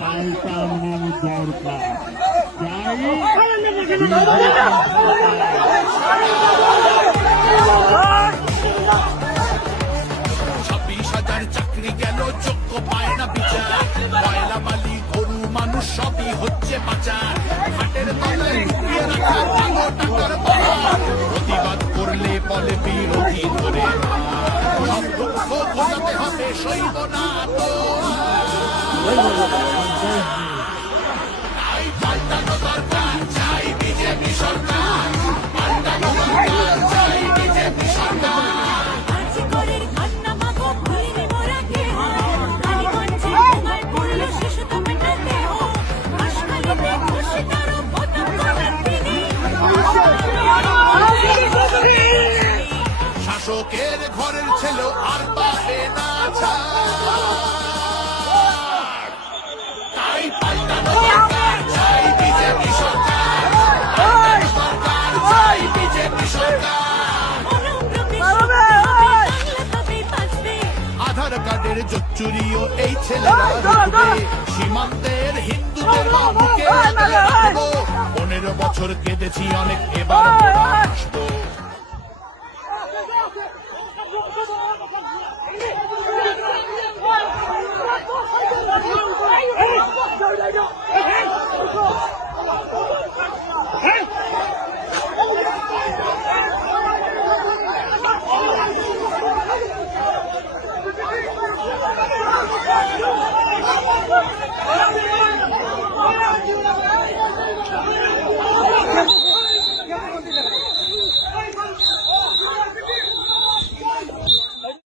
পাল্টানো দরকার। 26,000 চাকরি গেল, যোগ্য পায় না বিচার। কয়লা বালি গরু মানুষ সবই হচ্ছে পাচার। হাটের তলায় লুকিয়ে রাখা কালো টাকার পাহাড়। প্রতিবাদ করলে বলে বিরোধী ধরে সব দুঃখ ঘোষাতে হবে, সইব না তো। তাই পাল্টানো দরকার, চাই বিজেপি সরকার। পাল্টানো দরকার, চাই বিজেপি সরকার। শাসকের ঘরের ছেলে আর পাবে না ছাড়। তাই পাল্টানো দরকার, চাই বিজেপি সরকার। পাল্টানো দরকার, চাই বিজেপি সরকার। আধার কার্ডের জোচ্চুরিও এই ছেলেরা রুখবে। সীমান্তের হিন্দুদের বুকে রাখবো। 15 বছর কেঁদেছি অনেক, এবার আসবো।